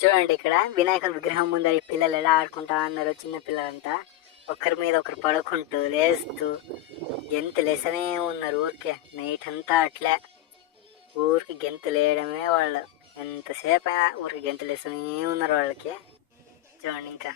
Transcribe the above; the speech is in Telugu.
చూడండి, ఇక్కడ వినాయకుని విగ్రహం ముందర పిల్లలు ఎలా ఆడుకుంటా అన్నారు. చిన్న పిల్లలంతా ఒకరి మీద ఒకరు పడుకుంటూ లేస్తూ గెంతులు వేసనే ఉన్నారు. ఊరికే నైట్ అంతా అట్లే ఊరికి గెంతులు వేయడమే వాళ్ళు. ఎంతసేపు అయినా ఊరికి గెంతులు వేస్తూనే ఉన్నారు వాళ్ళకి. చూడండి ఇంకా